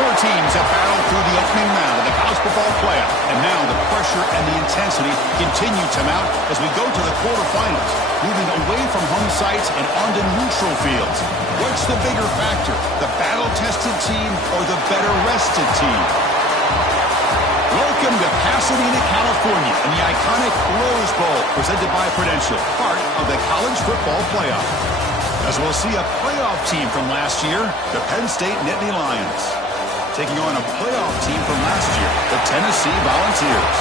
Four teams have battled through the opening round of the college football playoff. And now the pressure and the intensity continue to mount as we go to the quarterfinals, moving away from home sites and onto neutral fields. What's the bigger factor, the battle-tested team or the better-rested team? Welcome to Pasadena, California, and the iconic Rose Bowl, presented by Prudential, part of the college football playoff. As we'll see a playoff team from last year, the Penn State Nittany Lions, taking on a playoff team from last year, the Tennessee Volunteers.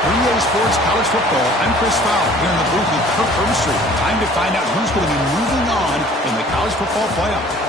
For EA Sports College Football, I'm Chris Fowler, here in the booth with Kirk Herbstreit. Time to find out who's going to be moving on in the college football playoff.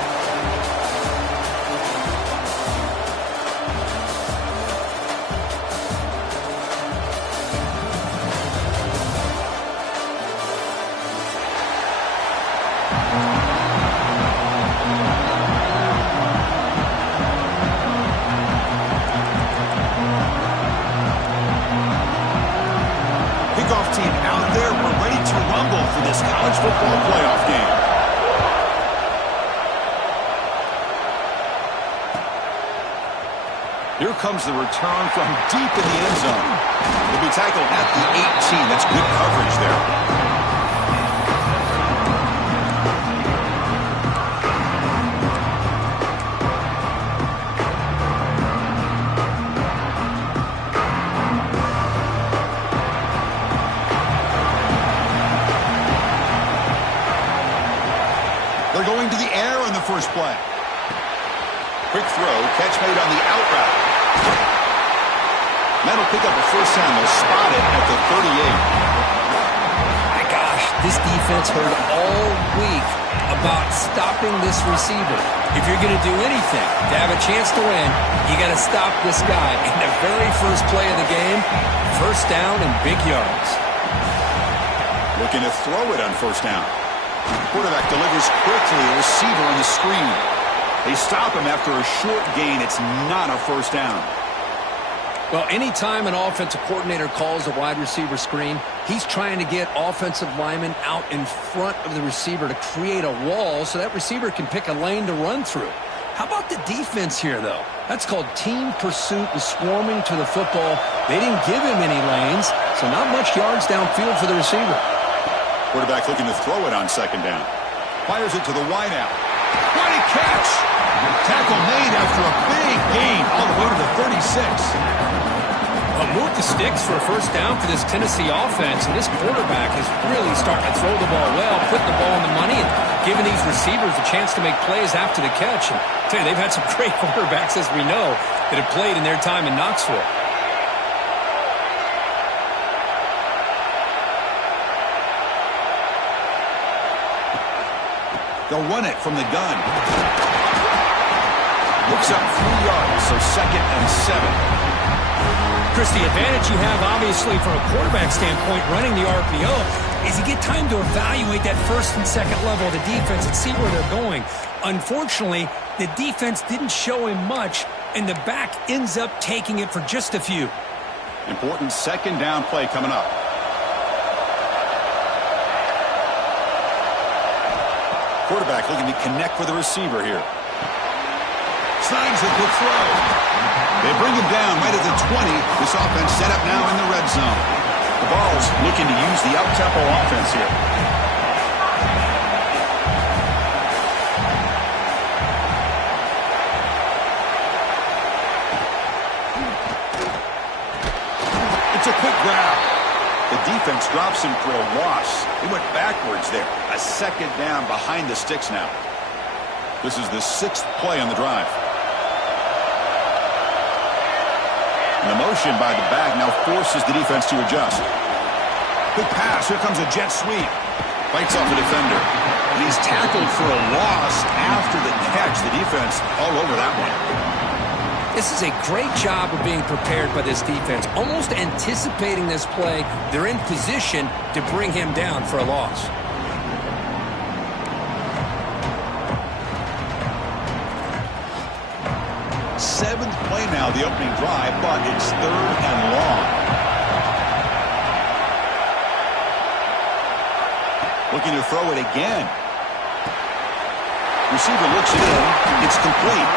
Team out there, we're ready to rumble for this college football playoff game. Here comes the return from deep in the end zone. He'll be tackled at the 18. That's good coverage there. They're going to the air on the first play. Quick throw, catch made on the out route. That'll pick up a first down. They'll spot it at the 38. My gosh, this defense heard all week about stopping this receiver. If you're going to do anything to have a chance to win, you got to stop this guy. In the very first play of the game, first down and big yards. Looking to throw it on first down. Quarterback delivers quickly, a receiver on the screen. They stop him after a short gain. It's not a first down. Well, anytime an offensive coordinator calls a wide receiver screen, he's trying to get offensive linemen out in front of the receiver to create a wall so that receiver can pick a lane to run through. How about the defense here, though? That's called team pursuit and swarming to the football. They didn't give him any lanes, so not much yards downfield for the receiver. Quarterback looking to throw it on second down. Fires it to the wideout. What a catch! Tackle made after a big gain all the way to the 36. Move the sticks for a first down for this Tennessee offense, and this quarterback is really starting to throw the ball well, putting the ball on the money, and giving these receivers a chance to make plays after the catch. And I tell you, they've had some great quarterbacks, as we know, that have played in their time in Knoxville. They'll run it from the gun. Looks up 3 yards, so second and 7. Chris, the advantage you have, obviously, from a quarterback standpoint, running the RPO, is you get time to evaluate that first and second level of the defense and see where they're going. Unfortunately, the defense didn't show him much, and the back ends up taking it for just a few. Important second down play coming up. Quarterback looking to connect with the receiver here. Slides the quick throw. They bring him down right at the 20. This offense set up now in the red zone. The Vols looking to use the up-tempo offense here. It's a quick grab. The defense drops him for a loss. He went backwards there. A second down behind the sticks now. This is the 6th play on the drive. And the motion by the back now forces the defense to adjust. Quick pass. Here comes a jet sweep. Fights off the defender. And he's tackled for a loss after the catch. The defense all over that one. This is a great job of being prepared by this defense. Almost anticipating this play, they're in position to bring him down for a loss. Seventh play now, the opening drive, but it's third and long. Looking to throw it again. Receiver looks it in. It's complete.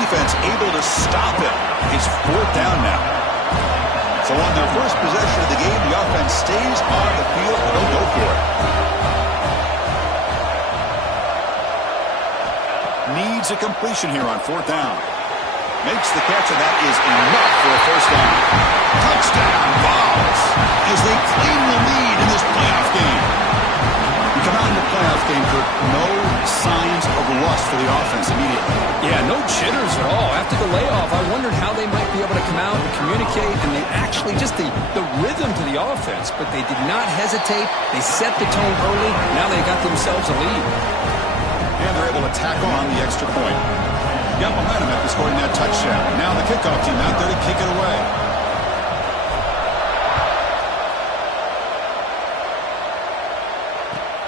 Defense able to stop him. It's fourth down now. So on their first possession of the game, the offense stays on the field and they'll go for it. Needs a completion here on fourth down. Makes the catch, and that is enough for a first down. Touchdown, Vols, as they claim the lead in this playoff game. You come out in the playoff game, Kirk, no signs of rust for the offense immediately. Yeah, no jitters at all. After the layoff, I wondered how they might be able to come out and communicate, and they actually just the rhythm to the offense, but they did not hesitate. They set the tone early. Now they got themselves a lead. And they're able to tack on the extra point. Got momentum after scoring that touchdown. Now the kickoff team out there to kick it away.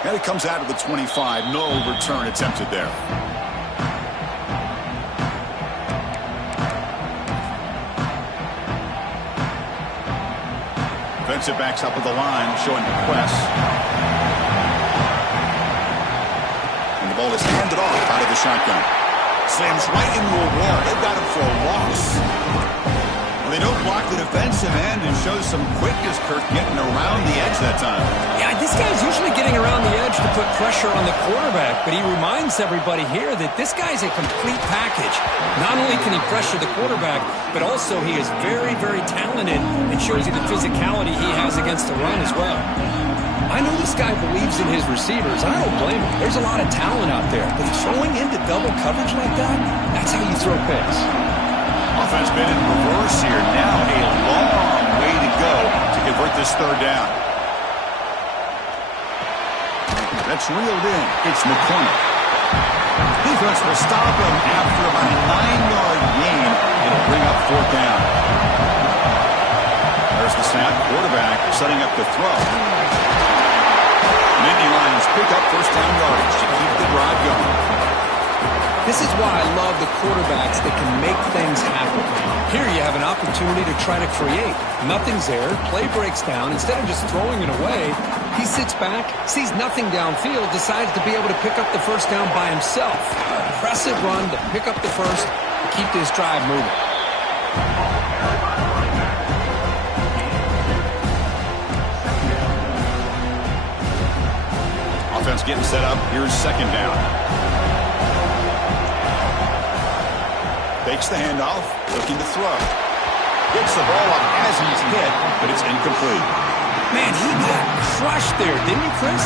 And it comes out of the 25. No return attempted there. Defensive backs up at the line, showing the press. And the ball is handed off out of the shotgun. Slams right into a wall. They've got him for a loss. Well, they don't block the defensive end and shows some quickness, Kirk, getting around the edge that time. Yeah, this guy's usually getting around the edge to put pressure on the quarterback, but he reminds everybody here that this guy's a complete package. Not only can he pressure the quarterback, but also he is very, very talented and shows you the physicality he has against the run as well. I know this guy believes in his receivers. I don't blame him. There's a lot of talent out there. But throwing into double coverage like that, that's how you throw picks. Offense been in reverse here. Now a long way to go to convert this third down. That's reeled in. It's McCormick. Defense will stop him after about a 9-yard gain. It'll bring up fourth down. There's the snap. Quarterback setting up the throw. Nittany Lions pick up first down yardage to keep the drive going. This is why I love the quarterbacks that can make things happen. Here you have an opportunity to try to create. Nothing's there. Play breaks down. Instead of just throwing it away, he sits back, sees nothing downfield, decides to be able to pick up the first down by himself. Impressive run to pick up the first, to keep this drive moving. Offense getting set up. Here's second down. Fakes the handoff, looking to throw. Gets the ball up as he's hit, but it's incomplete. Man, he got crushed there, didn't he, Chris?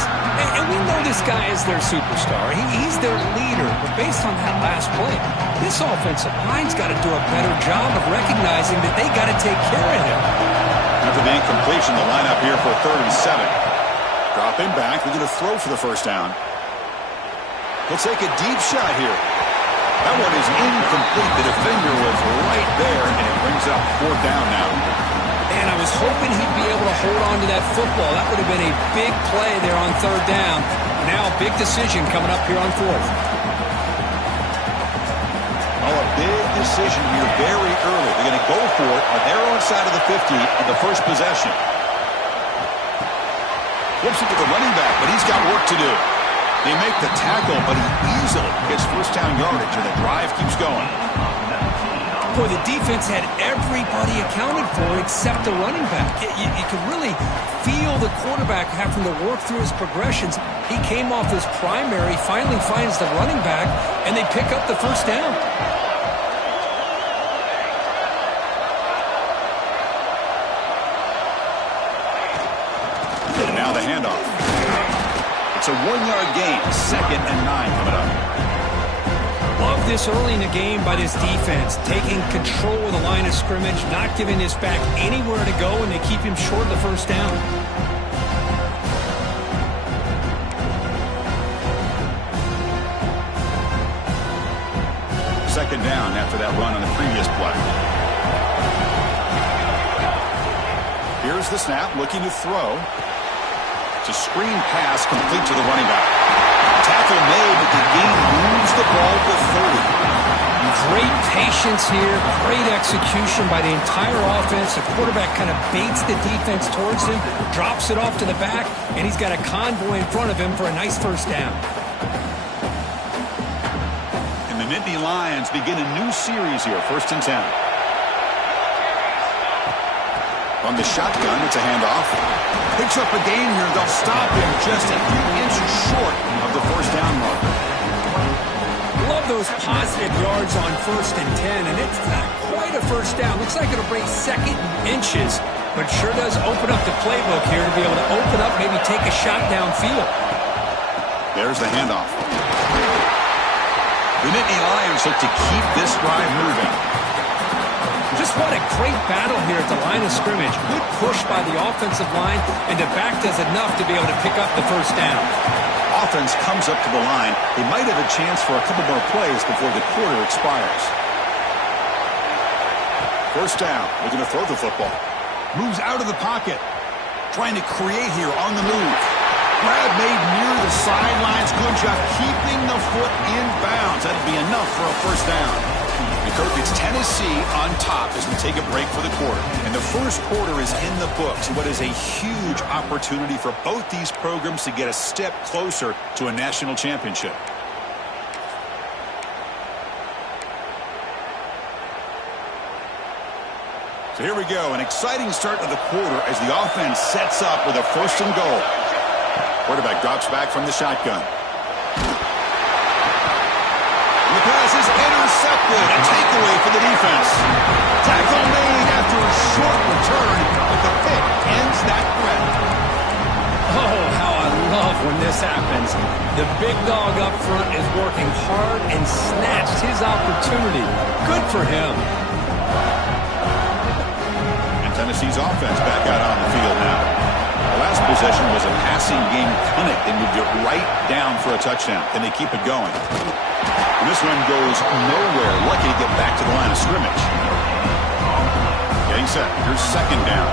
And we know this guy is their superstar. He's their leader. But based on that last play, this offensive line's got to do a better job of recognizing that they got to take care of him. After the incompletion, the lineup here for 3rd and 7. Dropping back, they're going to throw for the first down. He'll take a deep shot here. That one is incomplete. The defender was right there, and it brings up fourth down now. And I was hoping he'd be able to hold on to that football. That would have been a big play there on third down. Now a big decision coming up here on fourth. Oh, a big decision here very early. They're going to go for it on their own side of the 50 on the first possession. Flips it to the running back, but he's got work to do. They make the tackle, but he easily gets first down yardage, and the drive keeps going. Boy, the defense had everybody accounted for except the running back. You could really feel the quarterback having to work through his progressions. He came off his primary, finally finds the running back, and they pick up the first down. And now the handoff. It's a 1-yard gain, 2nd and 9 coming up. Love this early in the game by this defense, taking control of the line of scrimmage, not giving this back anywhere to go, and they keep him short of the first down. Second down after that run on the previous play. Here's the snap, looking to throw. It's a screen pass complete to the running back. Tackle made, but the game moves the ball to 30. Great patience here, great execution by the entire offense. The quarterback kind of baits the defense towards him, drops it off to the back, and he's got a convoy in front of him for a nice first down. Nittany Lions begin a new series here, 1st and 10. On the shotgun, it's a handoff. Picks up a gain here. They'll stop him just a few inches short of the 1st down marker. Love those positive yards on 1st and 10, and it's not quite a 1st down. Looks like it'll bring 2nd and inches, but sure does open up the playbook here to be able to open up, maybe take a shot downfield. There's the handoff. The Nittany Lions look to keep this drive moving. Just what a great battle here at the line of scrimmage. Good push by the offensive line, and the back does enough to be able to pick up the 1st down. Offense comes up to the line. They might have a chance for a couple more plays before the quarter expires. 1st down. Looking to throw the football. Moves out of the pocket. Trying to create here on the move. Grab made near the sidelines. Good job keeping the foot in bounds. That'd be enough for a 1st down. And Kirk, it's Tennessee on top as we take a break for the quarter. And the 1st quarter is in the books. What is a huge opportunity for both these programs to get a step closer to a national championship. So here we go. An exciting start to the quarter as the offense sets up with a 1st and goal. Quarterback drops back from the shotgun. The pass is intercepted. A takeaway for the defense. Tackle made after a short return, but the pick ends that threat. Oh, how I love when this happens. The big dog up front is working hard and snatched his opportunity. Good for him. And Tennessee's offense back out on the field now. The last possession was a passing game clinic. They moved it right down for a touchdown. Can they keep it going? And this one goes nowhere. Lucky to get back to the line of scrimmage. Getting set. Here's 2nd down.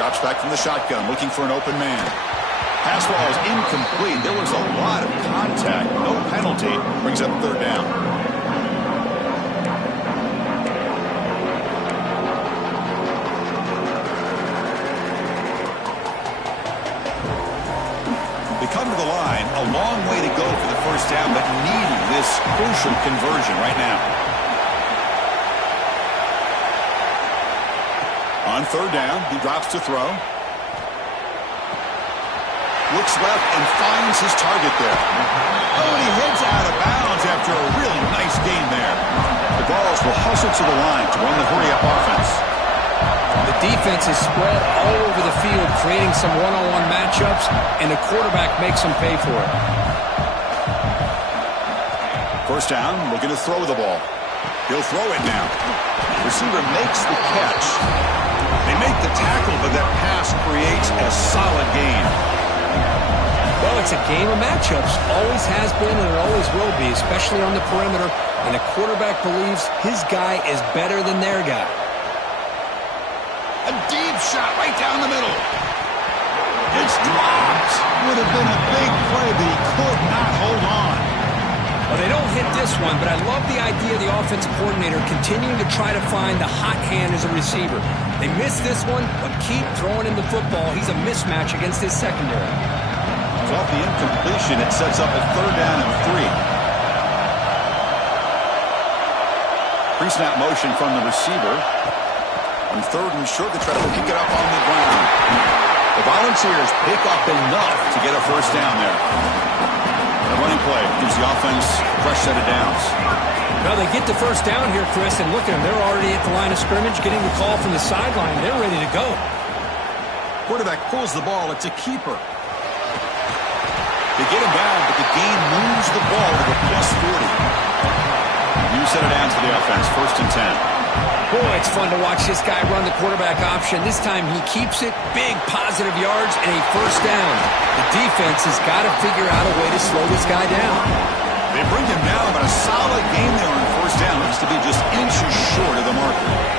Drops back from the shotgun, looking for an open man. Pass ball is incomplete. There was a lot of contact. No penalty. Brings up 3rd down. Come to the line, a long way to go for the 1st down, but needing this crucial conversion right now. On 3rd down, he drops to throw. Looks left and finds his target there. Oh, and he heads out of bounds after a really nice gain there. The Vols will hustle to the line to run the hurry-up offense. The defense is spread all over the field, creating some one-on-one matchups, and the quarterback makes them pay for it. 1st down, looking to throw the ball. He'll throw it now. Receiver makes the catch. They make the tackle, but that pass creates a solid gain. Well, it's a game of matchups. Always has been and it always will be, especially on the perimeter. And the quarterback believes his guy is better than their guy. A deep shot right down the middle. It's dropped. Would have been a big play, but he could not hold on. Well, they don't hit this one, but I love the idea of the offensive coordinator continuing to try to find the hot hand as a receiver. They missed this one, but keep throwing him the football. He's a mismatch against his secondary. So off the incompletion, it sets up a 3rd down and 3. Pre-snap motion from the receiver. On 3rd and short, they try to pick it up on the ground. The Volunteers pick up enough to get a 1st down there. The running play gives the offense a fresh set of downs. Well, they get the 1st down here, Chris, and look at them. They're already at the line of scrimmage, getting the call from the sideline. They're ready to go. Quarterback pulls the ball. It's a keeper. They get him down, but the gain moves the ball to the +40. New set of downs for the offense, 1st and 10. Boy, it's fun to watch this guy run the quarterback option. This time he keeps it, big positive yards, and a 1st down. The defense has got to figure out a way to slow this guy down. They bring him down, but a solid game there on 1st down. Looks to be just inches short of the marker.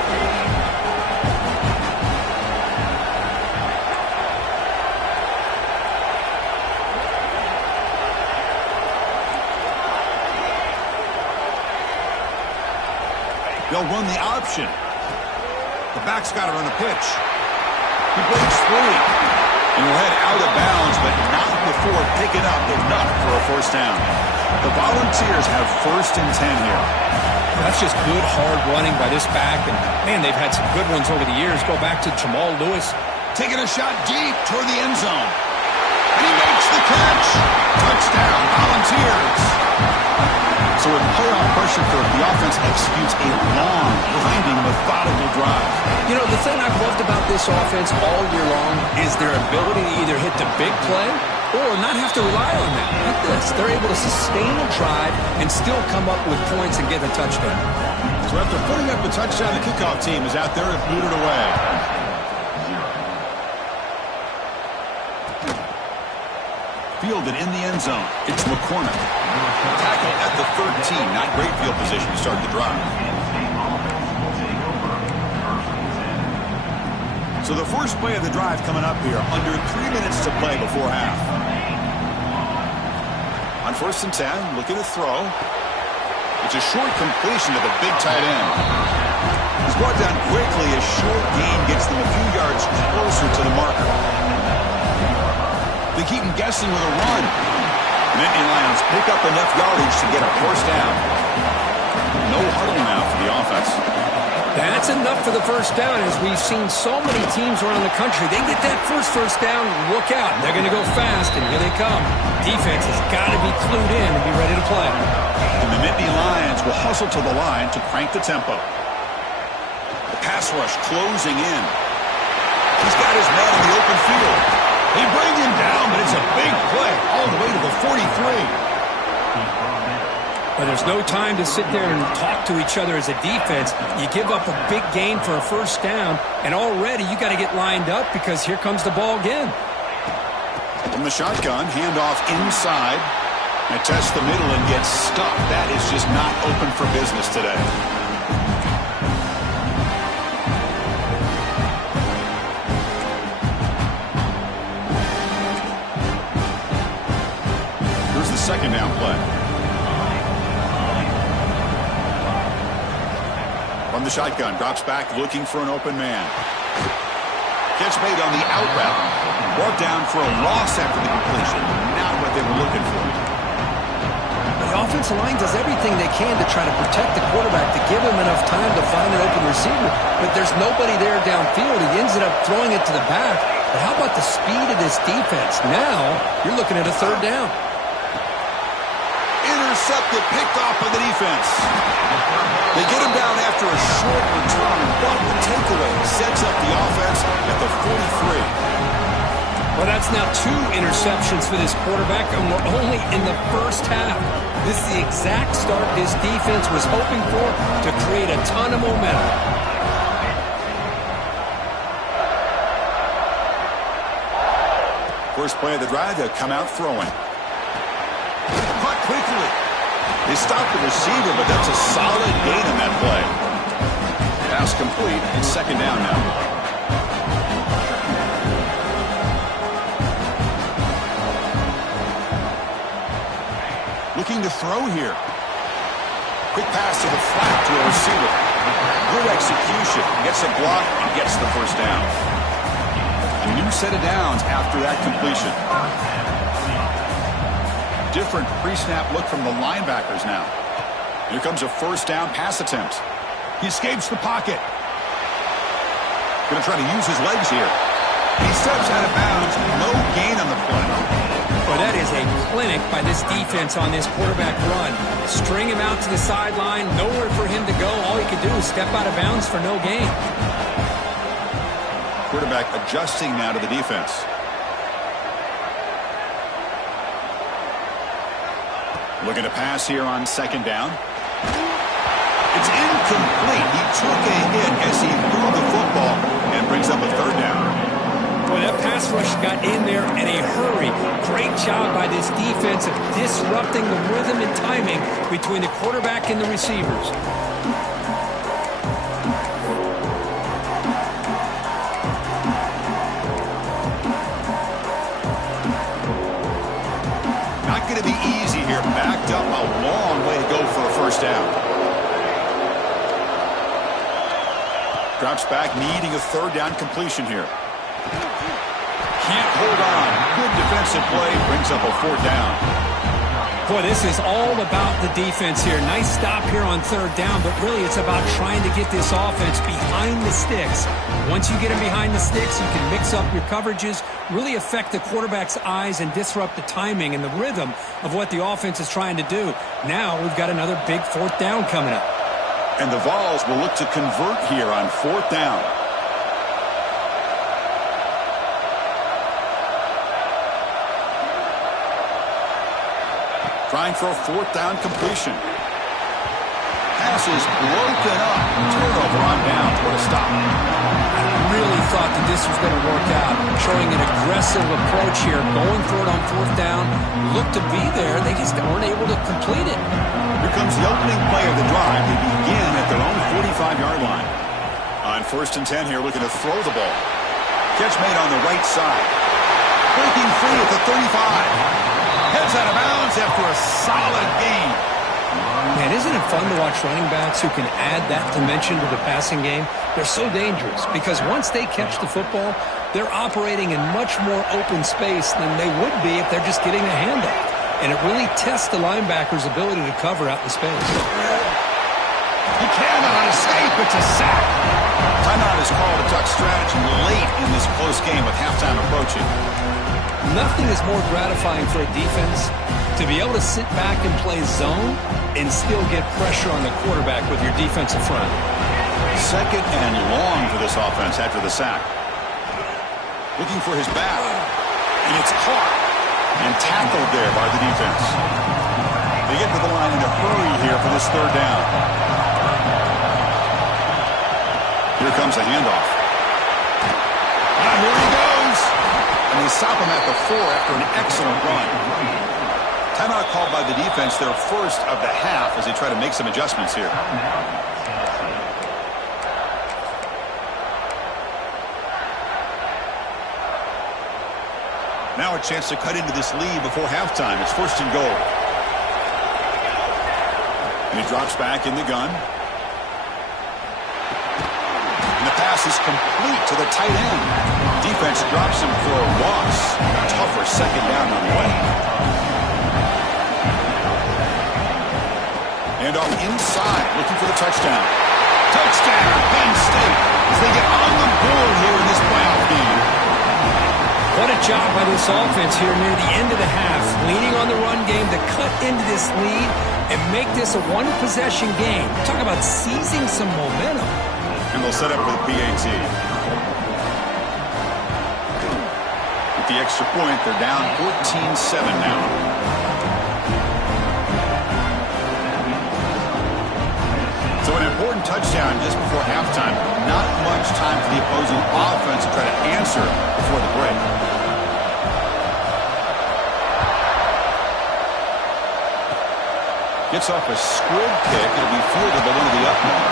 They'll run the option. The back's got it on the pitch. He breaks free. And will head out of bounds, but not before picking up enough for a first down. The Volunteers have 1st and 10 here. That's just good, hard running by this back. And, man, they've had some good ones over the years. Go back to Jamal Lewis. Taking a shot deep toward the end zone. And he makes the catch. Touchdown, Volunteers. So with playoff pressure for the offense executes a long, grinding, methodical drive. You know, the thing I've loved about this offense all year long is their ability to either hit the big play or not have to rely on that. Like this, they're able to sustain a drive and still come up with points and get a touchdown. So after putting up the touchdown, the kickoff team is out there and booted away. Fielded in the end zone. It's McCormick. Tackle at the 13. Not great field position to start the drive. So the first play of the drive coming up here. Under 3 minutes to play before half. On 1st and 10, looking to throw. It's a short completion to the big tight end. He's brought down quickly. A short gain gets them a few yards closer to the marker. They keep him guessing with a run. Nittany Lions pick up enough yardage to get a first down. No huddle now for the offense. That's enough for the first down. As we've seen so many teams around the country, they get that first down, look out. They're going to go fast, and here they come. Defense has got to be clued in and be ready to play. And the Nittany Lions will hustle to the line to crank the tempo. The pass rush closing in. He's got his man in the open field. They bring him down, but it's a big play all the way to the 43. But there's no time to sit there and talk to each other as a defense. You give up a big gain for a first down, and already you got to get lined up because here comes the ball again. From the shotgun, handoff inside. And test the middle and gets stuck. That is just not open for business today. Here's the second down play. From the shotgun, drops back looking for an open man. Catch made on the out route. Brought down for a loss after the completion. Not what they were looking for. The offensive line does everything they can to try to protect the quarterback, to give him enough time to find an open receiver. But there's nobody there downfield. He ends up throwing it to the back. But how about the speed of this defense? Now you're looking at a third down. Intercepted, picked off by the defense. They get him down after a short return, but the takeaway sets up the offense at the 43. Well, that's now 2 interceptions for this quarterback, and we're only in the first half. This is the exact start this defense was hoping for to create a ton of momentum. First play of the drive, they'll come out throwing. Caught quickly. They stopped the receiver, but that's a solid gain on that play. Pass complete. It's second down now. Looking to throw here. Quick pass to the flat to a receiver. Good execution. Gets a block and gets the first down. A new set of downs after that completion. Different pre-snap look from the linebackers now. Here comes a first down pass attempt. He escapes the pocket. Going to try to use his legs here. He steps out of bounds. No gain on the play. Well, that is a clinic by this defense on this quarterback run. String him out to the sideline, nowhere for him to go. All he could do is step out of bounds for no gain. Quarterback adjusting now to the defense. Looking to pass here on second down. It's incomplete. He took a hit as he threw the football and brings up a third down. Well, that pass rush got in there in a hurry. Great job by this defense of disrupting the rhythm and timing between the quarterback and the receivers. Not going to be easy here. Backed up a long way to go for a first down. Drops back, needing a third down completion here. Can't hold on. Good defensive play. Brings up a 4th down. Boy, this is all about the defense here. Nice stop here on 3rd down, but really it's about trying to get this offense behind the sticks. Once you get them behind the sticks, you can mix up your coverages, really affect the quarterback's eyes and disrupt the timing and the rhythm of what the offense is trying to do. Now we've got another big 4th down coming up. And the Vols will look to convert here on 4th down. Trying for a 4th down completion. Pass is broken up. Turnover on down. What a stop. I really thought that this was going to work out. Showing an aggressive approach here. Going for it on 4th down. Looked to be there. They just weren't able to complete it. Here comes the opening play of the drive. They begin at their own 45-yard line. On 1st and 10 here, looking to throw the ball. Catch made on the right side. Breaking free at the 35. Heads out of bounds after a solid gain. Man, isn't it fun to watch running backs who can add that dimension to the passing game? They're so dangerous because once they catch the football, they're operating in much more open space than they would be if they're just getting a handoff. And it really tests the linebacker's ability to cover out in space. He cannot escape. It's a sack. Timeout is called to tuck strategy late in this close game with halftime approaching. Nothing is more gratifying for a defense to be able to sit back and play zone and still get pressure on the quarterback with your defensive front. 2nd and long for this offense after the sack. Looking for his back. And it's caught and tackled there by the defense. They get to the line in a hurry here for this 3rd down. Here comes a handoff. And here he goes. And they stop him at the 4 after an excellent run. Timeout called by the defense, their first of the half, as they try to make some adjustments here. Now a chance to cut into this lead before halftime. It's 1st and goal. And he drops back in the gun. And the pass is complete to the tight end. Defense drops him for a loss. Tougher 2nd down on the way. And off inside, looking for the touchdown. Touchdown, Penn State, as they get on the board here in this playoff game. What a job by this offense here near the end of the half. Leaning on the run game to cut into this lead and make this a one-possession game. Talk about seizing some momentum. And they'll set up for the PAT. With the extra point, they're down 14-7 now. So an important touchdown just before halftime. Not much time for the opposing offense to try to answer before the break. Gets off a squib kick. It'll be fielded by one of the up men.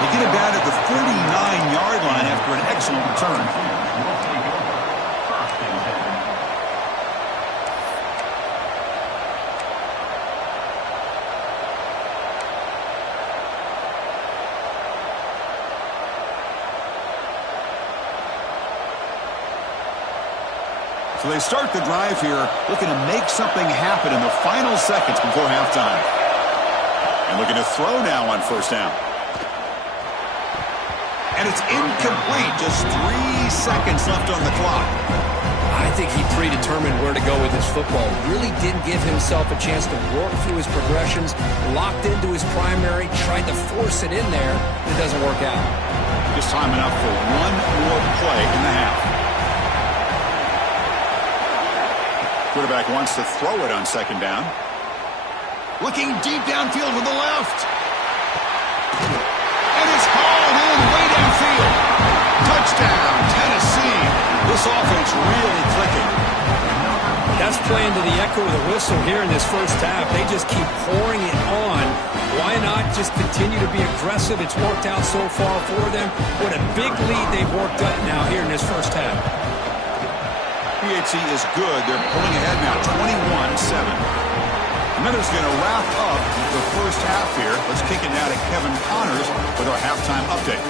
They get it down at the 39-yard line after an excellent return. So they start the drive here, looking to make something happen in the final seconds before halftime. And looking to throw now on 1st down. And it's incomplete. Just 3 seconds left on the clock. I think he predetermined where to go with his football. Really didn't give himself a chance to work through his progressions. Locked into his primary, tried to force it in there. It doesn't work out. Just time enough for one more play in the half. Quarterback wants to throw it on 2nd down. Looking deep downfield to the left. And it's hauled in way downfield. Touchdown, Tennessee. This offense really clicking. That's playing to the echo of the whistle here in this first half. They just keep pouring it on. Why not just continue to be aggressive? It's worked out so far for them. What a big lead they've worked up now here in this first half. PAT is good. They're pulling ahead now, 21-7. And then it's going to wrap up the first half here. Let's kick it now to Kevin Connors with our halftime update.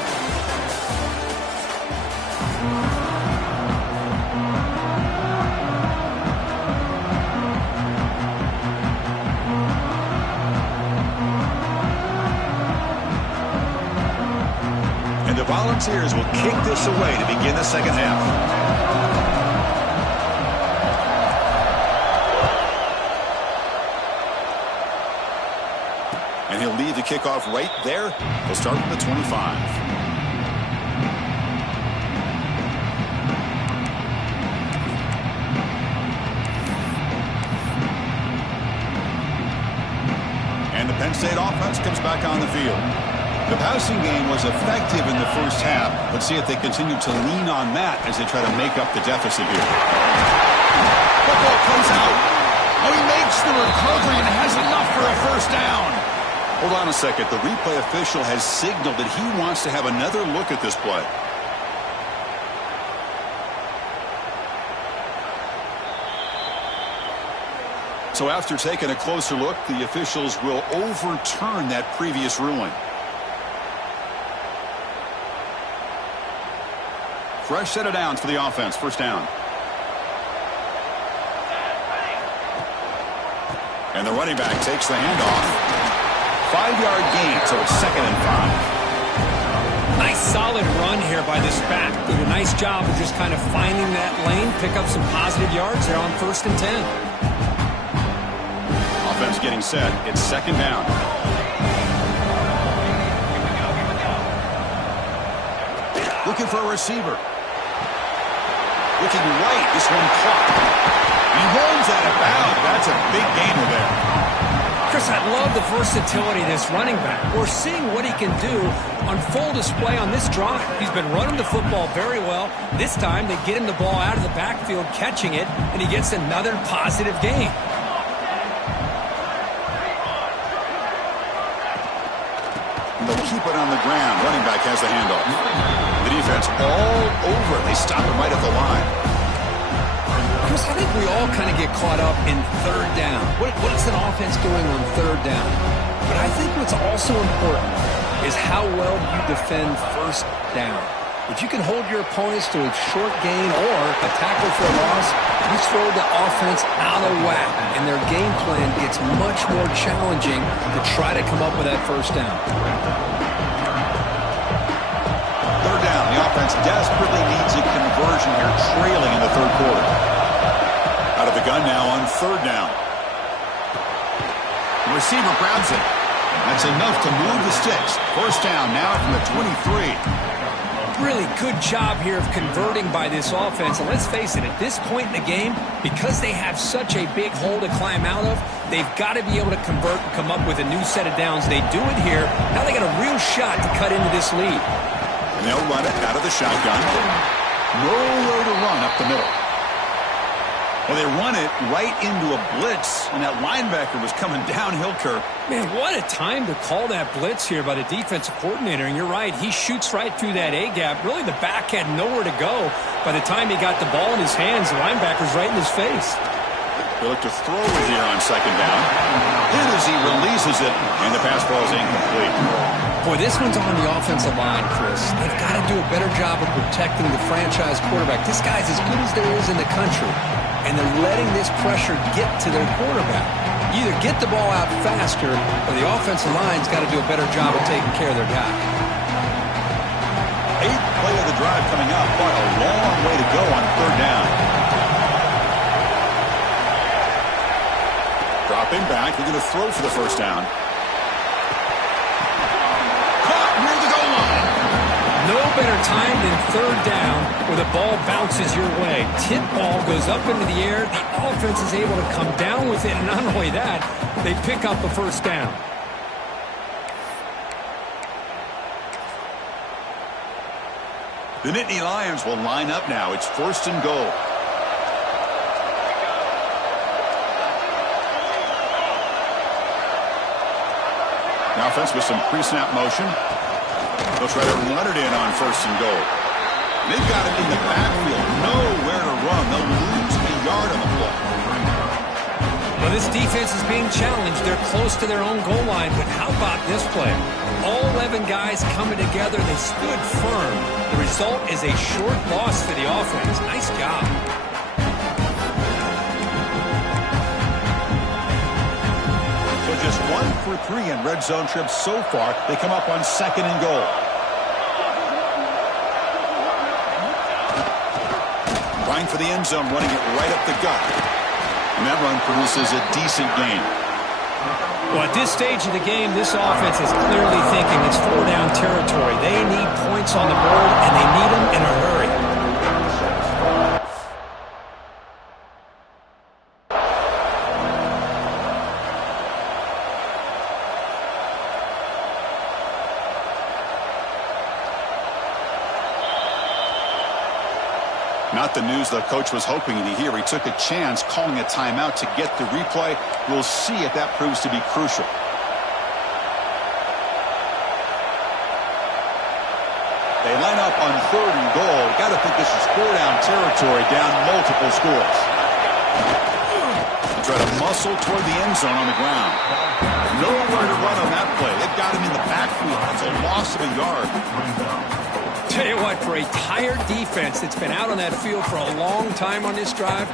Volunteers will kick this away to begin the second half. And he'll lead the kickoff right there. He'll start from the 25. And the Penn State offense comes back on the field. The passing game was effective in the first half. Let's see if they continue to lean on that as they try to make up the deficit here. Football comes out. Oh, he makes the recovery and has enough for a first down. Hold on a second. The replay official has signaled that he wants to have another look at this play. So after taking a closer look, the officials will overturn that previous ruling. Fresh set of downs for the offense. First down. And the running back takes the handoff. 5-yard gain, so it's 2nd and 5. Nice solid run here by this back. Did a nice job of just kind of finding that lane, pick up some positive yards there on 1st and 10. Offense getting set. It's 2nd down. Looking for a receiver. Looking right. This one caught. He runs out of bounds. That's a big gainer there. Chris, I love the versatility of this running back. We're seeing what he can do on full display on this drive. He's been running the football very well. This time, they get him the ball out of the backfield, catching it, and he gets another positive gain. They'll keep it on the ground. Running back has the handoff. The defense all over it. They stop it right at the line. Chris, I think we all kind of get caught up in 3rd down. What's an offense doing on 3rd down? But I think what's also important is how well you defend 1st down. If you can hold your opponents to a short gain or a tackle for a loss, you throw the offense out of whack, and their game plan gets much more challenging to try to come up with that 1st down. 3rd down. The offense desperately needs a conversion here, trailing in the 3rd quarter. Out of the gun now on 3rd down. The receiver grabs it. That's enough to move the sticks. 1st down now from the 23. Really good job here of converting by this offense. And let's face it, at this point in the game, because they have such a big hole to climb out of, they've got to be able to convert and come up with a new set of downs. They do it here. Now they got a real shot to cut into this lead. And they'll run it out of the shotgun. Nowhere to run up the middle. Well, they run it right into a blitz, and that linebacker was coming downhill, Kirk. Man, what a time to call that blitz here by the defensive coordinator. And you're right, he shoots right through that A-gap. Really, the back had nowhere to go. By the time he got the ball in his hands, the linebacker's right in his face. They look to throw it here on 2nd down. Hit as he releases it, and the pass ball is incomplete. Boy, this one's on the offensive line, Chris. They've got to do a better job of protecting the franchise quarterback. This guy's as good as there is in the country, and they're letting this pressure get to their quarterback. You either get the ball out faster, or the offensive line's got to do a better job of taking care of their guy. 8th play of the drive coming up, but a long way to go on 3rd down. Dropping back, they're going to throw for the 1st down. Caught near the goal line. No better time than 3rd down where the ball bounces your way. Tip ball goes up into the air. The offense is able to come down with it, and not only that, they pick up the 1st down. The Nittany Lions will line up now. It's 1st and goal. The offense with some pre-snap motion. They'll try to run it in on 1st and goal. They've got it in the backfield. Nowhere to run. They'll lose a yard on the play. Well, this defense is being challenged. They're close to their own goal line, but how about this play? All 11 guys coming together. They stood firm. The result is a short loss for the offense. Nice job. So just 1 for 3 in red zone trips so far. They come up on 2nd and goal. Going for the end zone, running it right up the gut. And that run produces a decent gain. Well, at this stage of the game, this offense is clearly thinking it's four-down territory. They need points on the board, and they need them in a hurry. Not the news the coach was hoping to hear. He took a chance calling a timeout to get the replay. We'll see if that proves to be crucial. They line up on 3rd and goal. Got to think this is four-down territory, down multiple scores. They try to muscle toward the end zone on the ground. Nowhere to run on that play. They've got him in the backfield. That's a loss of a yard. Tell you what, for a tired defense that's been out on that field for a long time on this drive,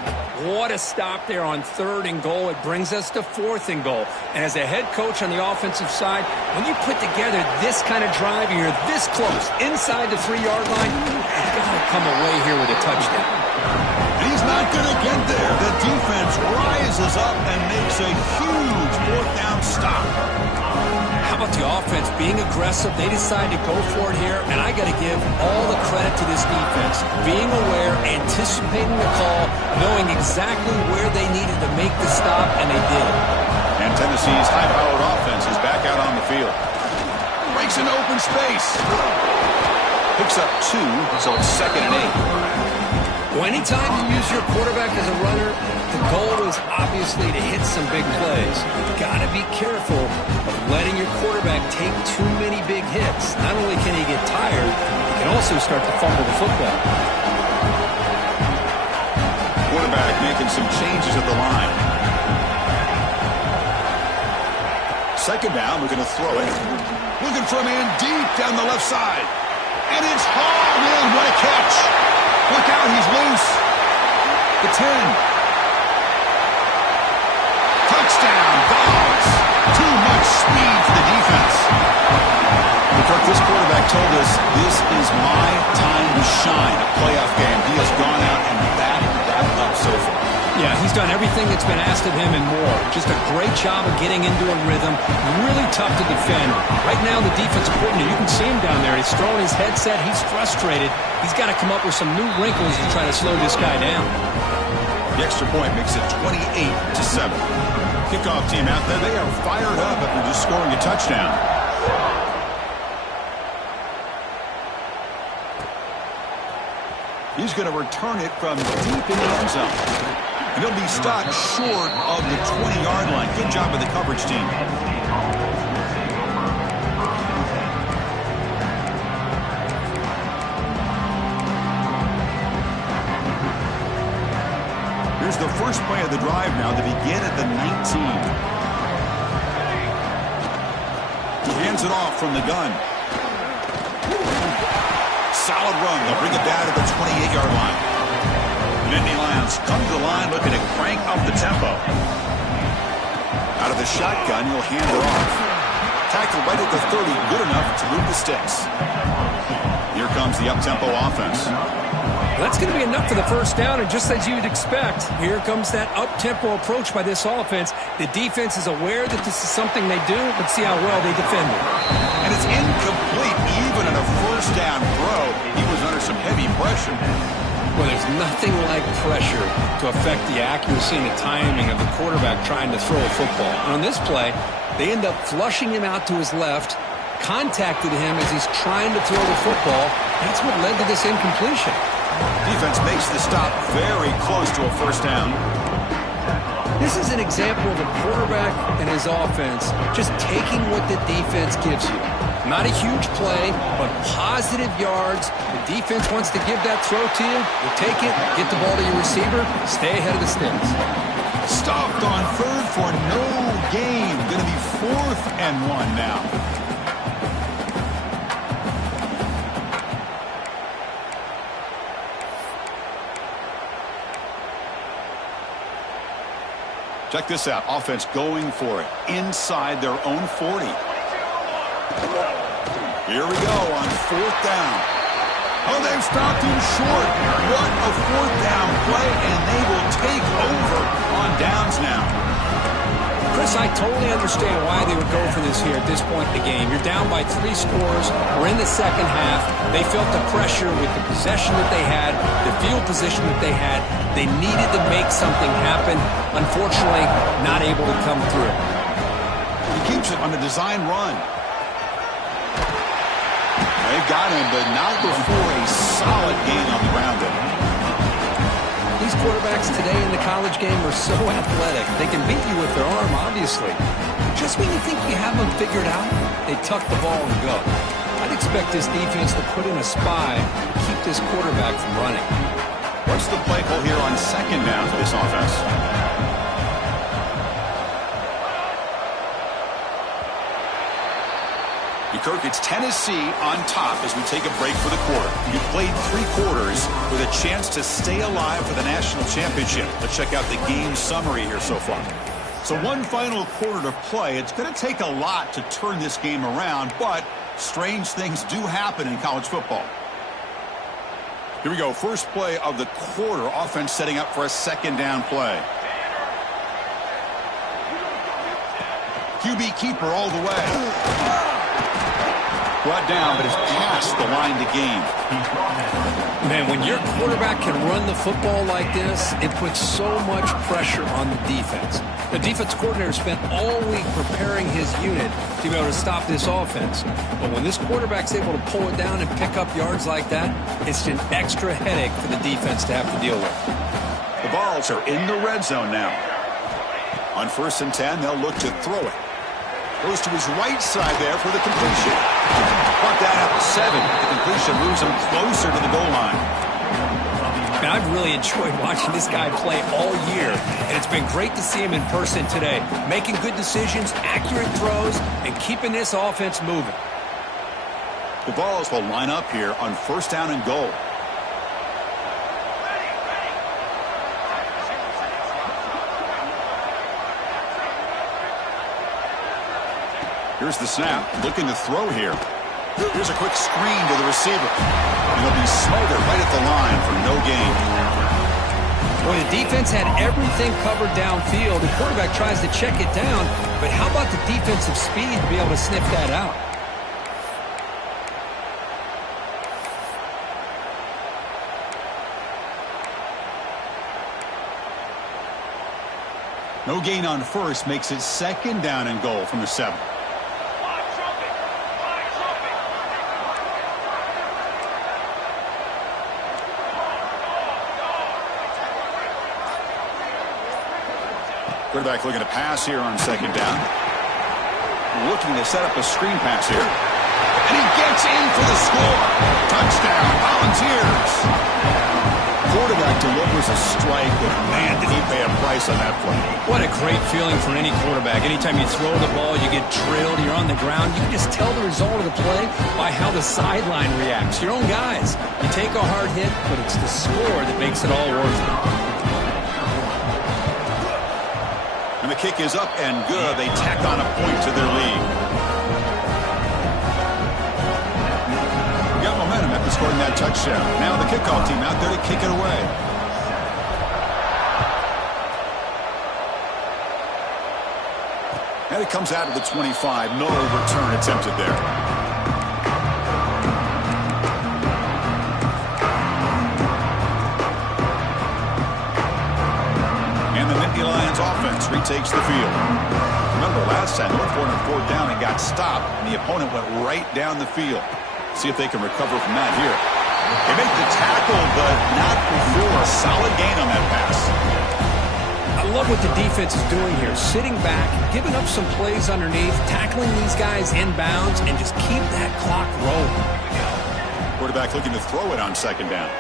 what a stop there on 3rd and goal. It brings us to 4th and goal. And as a head coach on the offensive side, when you put together this kind of drive and you're this close, inside the 3-yard line, you've got to come away here with a touchdown. And he's not going to get there. The defense rises up and makes a huge 4th down stop. How about the offense being aggressive? They decide to go for it here, and I got to give all the credit to this defense. Being aware, anticipating the call, knowing exactly where they needed to make the stop, and they did it. And Tennessee's high-powered offense is back out on the field. Breaks into open space. Picks up 2, so it's 2nd and 8. Well, anytime you use your quarterback as a runner, the goal is obviously to hit some big plays. You've got to be careful of letting your quarterback take too many big hits. Not only can he get tired, he can also start to fumble the football. Quarterback making some changes at the line. 2nd down, we're going to throw it. Looking for a man deep down the left side. And it's hauled in. What a catch. Look out, he's loose. The 10. Touchdown, Dogs. Too much speed for the defense. Kirk, this quarterback told us this is my time to shine. A playoff game. He has gone out and batted that up so far. Yeah, he's done everything that's been asked of him and more. Just a great job of getting into a rhythm. Really tough to defend. Right now, the defensive coordinator, you can see him down there. He's throwing his headset. He's frustrated. He's got to come up with some new wrinkles to try to slow this guy down. The extra point makes it 28-7. Kickoff team out there. They are fired up after just scoring a touchdown. He's going to return it from deep in the end zone. And he'll be stopped short of the 20-yard line. Good job by the coverage team. Here's the first play of the drive now to begin at the 19. He hands it off from the gun. Solid run. They'll bring it down to the 28-yard line. Nittany Lions come to the line looking to crank up the tempo. Out of the shotgun, he'll hand it off. Tackle right at the 30, good enough to move the sticks. Here comes the up-tempo offense. That's going to be enough for the first down, and just as you'd expect, here comes that up-tempo approach by this offense. The defense is aware that this is something they do, but see how well they defend it. And it's incomplete. Even on a first down throw, he was under some heavy pressure. Well, there's nothing like pressure to affect the accuracy and the timing of the quarterback trying to throw a football. And on this play, they end up flushing him out to his left, contacted him as he's trying to throw the football. That's what led to this incompletion. Defense makes the stop very close to a first down. This is an example of a quarterback and his offense just taking what the defense gives you. Not a huge play, but positive yards. The defense wants to give that throw to you. You take it, get the ball to your receiver, stay ahead of the sticks. Stopped on 3rd for no gain. Going to be 4th and 1 now. Check this out. Offense going for it inside their own 40. Here we go on 4th down. Oh, they've stopped him short. What a fourth down play, and they will take over on downs now. Chris, I totally understand why they would go for this here at this point in the game. You're down by 3 scores. We're in the second half. They felt the pressure with the possession that they had, the field position that they had. They needed to make something happen. Unfortunately, not able to come through. He keeps it on the design run. They got him, but not before a solid gain on the ground. These quarterbacks today in the college game are so athletic. They can beat you with their arm, obviously. Just when you think you have them figured out, they tuck the ball and go. I'd expect this defense to put in a spy to keep this quarterback from running. What's the play call here on second down for this offense? Kirk, it's Tennessee on top as we take a break for the quarter. You played 3 quarters with a chance to stay alive for the national championship. Let's check out the game summary here so far. So one final quarter to play. It's going to take a lot to turn this game around, but strange things do happen in college football. Here we go. First play of the quarter. Offense setting up for a second down play. QB keeper all the way. Brought down, but it's past the line to gain. Man, when your quarterback can run the football like this, it puts so much pressure on the defense. The defense coordinator spent all week preparing his unit to be able to stop this offense. But when this quarterback's able to pull it down and pick up yards like that, it's an extra headache for the defense to have to deal with. The Vols are in the red zone now. On 1st and 10, they'll look to throw it. Goes to his right side there for the completion. Brought that up to 7. The completion moves him closer to the goal line. And I've really enjoyed watching this guy play all year, and it's been great to see him in person today, making good decisions, accurate throws, and keeping this offense moving. The Vols will line up here on 1st down and goal. Here's the snap, looking to throw here. Here's a quick screen to the receiver. And he'll be smothered right at the line for no gain. Well, the defense had everything covered downfield. The quarterback tries to check it down, but how about the defensive speed to be able to sniff that out? No gain on 1st makes it 2nd down and goal from the 7. Quarterback looking to pass here on 2nd down. Looking to set up a screen pass here. And he gets in for the score. Touchdown, Volunteers. Quarterback delivers a strike, but man, did he pay a price on that play. What a great feeling for any quarterback. Anytime you throw the ball, you get drilled, you're on the ground. You can just tell the result of the play by how the sideline reacts. Your own guys. You take a hard hit, but it's the score that makes it all worth it. And the kick is up and good. They tack on a point to their lead. Got momentum after scoring that touchdown. Now the kickoff team out there to kick it away. And it comes out of the 25. No return attempted there. Offense retakes the field. Remember last time they were on 4th down and got stopped, and the opponent went right down the field. See if they can recover from that here. They make the tackle, but not before a solid gain on that pass. I love what the defense is doing here. Sitting back, giving up some plays underneath, tackling these guys inbounds, and just keep that clock rolling. Quarterback looking to throw it on 2nd down.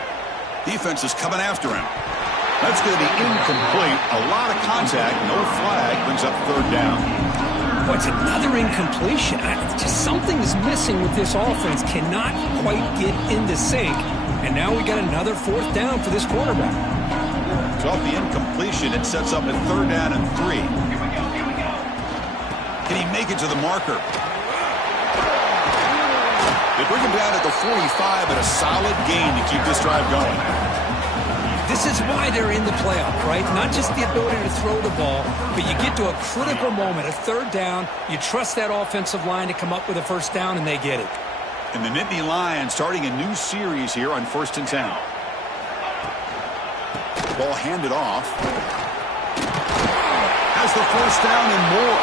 Defense is coming after him. That's going to be incomplete. A lot of contact. No flag. Brings up 3rd down. Well, it's another incompletion. Just something is missing with this offense. Cannot quite get into sync. And now we got another 4th down for this quarterback. So off the incompletion, it sets up a 3rd down and 3. Can he make it to the marker? They bring him down at the 45, and a solid gain to keep this drive going. This is why they're in the playoff, right? Not just the ability to throw the ball, but you get to a critical moment, a third down. You trust that offensive line to come up with a first down, and they get it. And the Nittany Lions starting a new series here on 1st and 10. Ball handed off. Has the first down and more.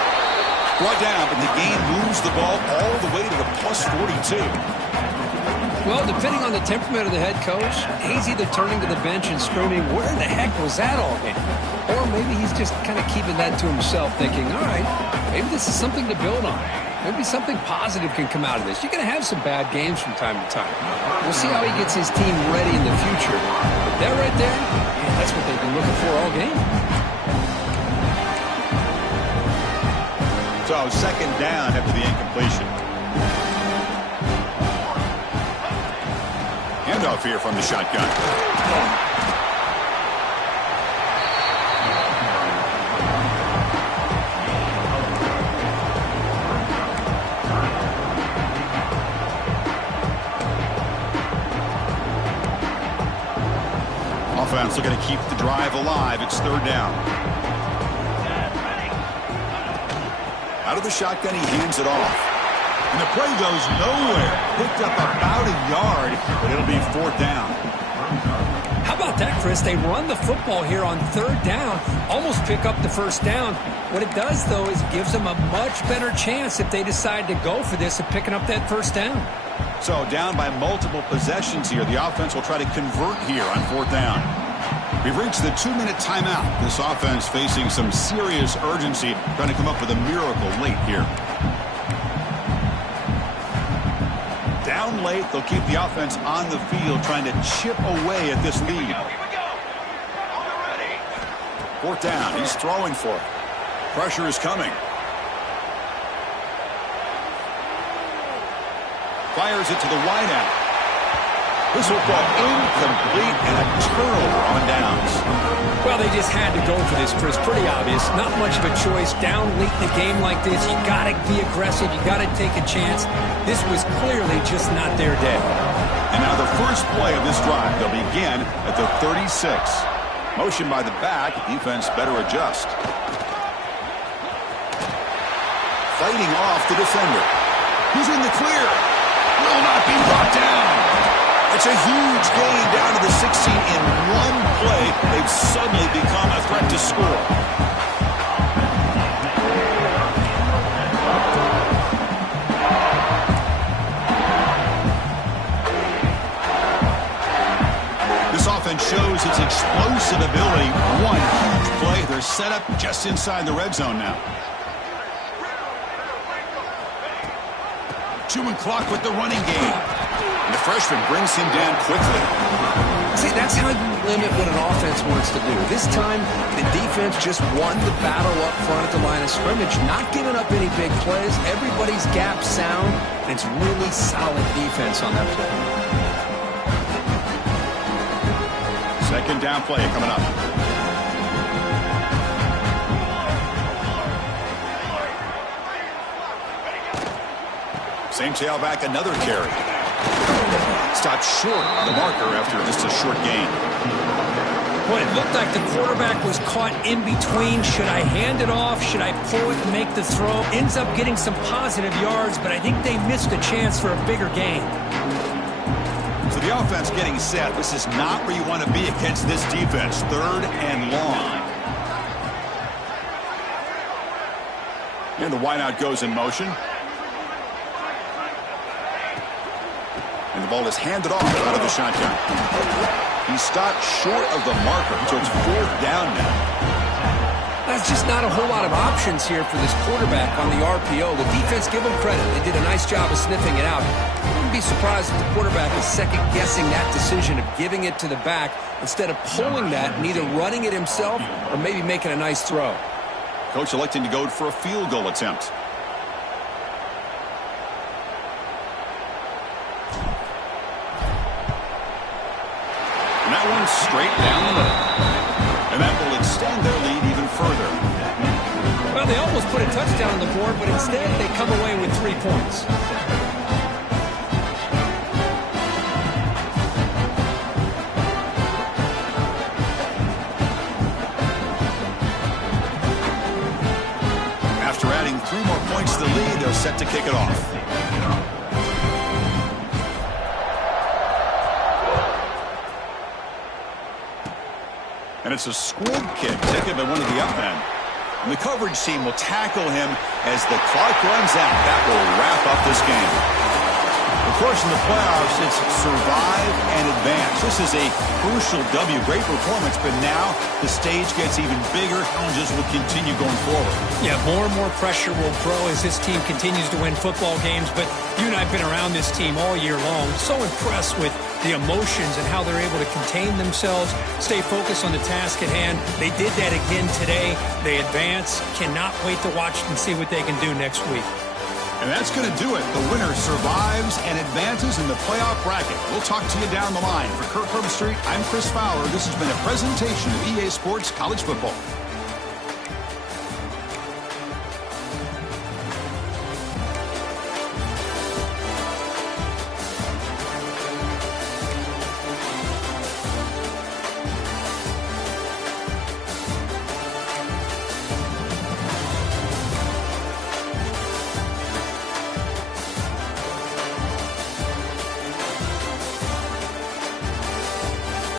Brought down, but the game moves the ball all the way to the plus 42. Well, depending on the temperament of the head coach, he's either turning to the bench and screaming, where the heck was that all game? Or maybe he's just kind of keeping that to himself, thinking, all right, maybe this is something to build on. Maybe something positive can come out of this. You're going to have some bad games from time to time. We'll see how he gets his team ready in the future. But that right there, man, that's what they've been looking for all game. So, 2nd down after the incompletion. Handoff here from the shotgun. Offense looking to keep the drive alive. It's 3rd down. Out of the shotgun, he hands it off. And the play goes nowhere. Picked up about a yard, but it'll be 4th down. How about that, Chris? They run the football here on 3rd down, almost pick up the first down. What it does, though, is it gives them a much better chance if they decide to go for this of picking up that first down. So down by multiple possessions here. The offense will try to convert here on 4th down. We've reached the 2-minute timeout. This offense facing some serious urgency, trying to come up with a miracle late here. Down late, they'll keep the offense on the field, trying to chip away at this lead. 4th down, he's throwing for it. Pressure is coming. Fires it to the wideout. This will fall incomplete and a turnover on downs. Well, they just had to go for this, Chris. Pretty obvious. Not much of a choice. Down late in the game like this, you got to be aggressive. You got to take a chance. This was clearly just not their day. And now the first play of this drive. They'll begin at the 36. Motion by the back. Defense better adjust. Fighting off the defender. He's in the clear. Will not be brought down. It's a huge gain down to the 16 in one play. They've suddenly become a threat to score. This offense shows its explosive ability. One huge play. They're set up just inside the red zone now. Chewing clock with the running game. And the freshman brings him down quickly. See, that's how you limit what an offense wants to do. This time, the defense just won the battle up front at the line of scrimmage, not giving up any big plays. Everybody's gap sound, and it's really solid defense on that play. 2nd down play coming up. Same tailback, another carry. Stopped short of the marker after just a short gain. Boy, it looked like the quarterback was caught in between. Should I hand it off? Should I pull it and make the throw? Ends up getting some positive yards, but I think they missed a chance for a bigger gain. So the offense getting set. This is not where you want to be against this defense. 3rd and long. And the wideout goes in motion. And the ball is handed off out of the shotgun. He stopped short of the marker, so it's 4th down now. That's just not a whole lot of options here for this quarterback on the RPO. The defense, give them credit. They did a nice job of sniffing it out. I wouldn't be surprised if the quarterback is second-guessing that decision of giving it to the back instead of pulling that and either running it himself or maybe making a nice throw. Coach electing to go for a field goal attempt. And that one's straight down the middle. And that will extend their lead even further. Well, they almost put a touchdown on the board, but instead they come away with 3 points. After adding 3 more points to the lead, they're set to kick it off. And it's a squib kick taken by one of the up men. And the coverage team will tackle him as the clock runs out. That will wrap up this game. Of course, in the playoffs, it's survive and advance. This is a crucial W. Great performance, but now the stage gets even bigger. Challenges will continue going forward. Yeah, more and more pressure will grow as this team continues to win football games. But you and I have been around this team all year long. So impressed with the emotions and how they're able to contain themselves, stay focused on the task at hand. They did that again today. They advance. Cannot wait to watch and see what they can do next week. And that's going to do it. The winner survives and advances in the playoff bracket. We'll talk to you down the line. For Kirk Herbstreit, I'm Chris Fowler. This has been a presentation of EA Sports College Football.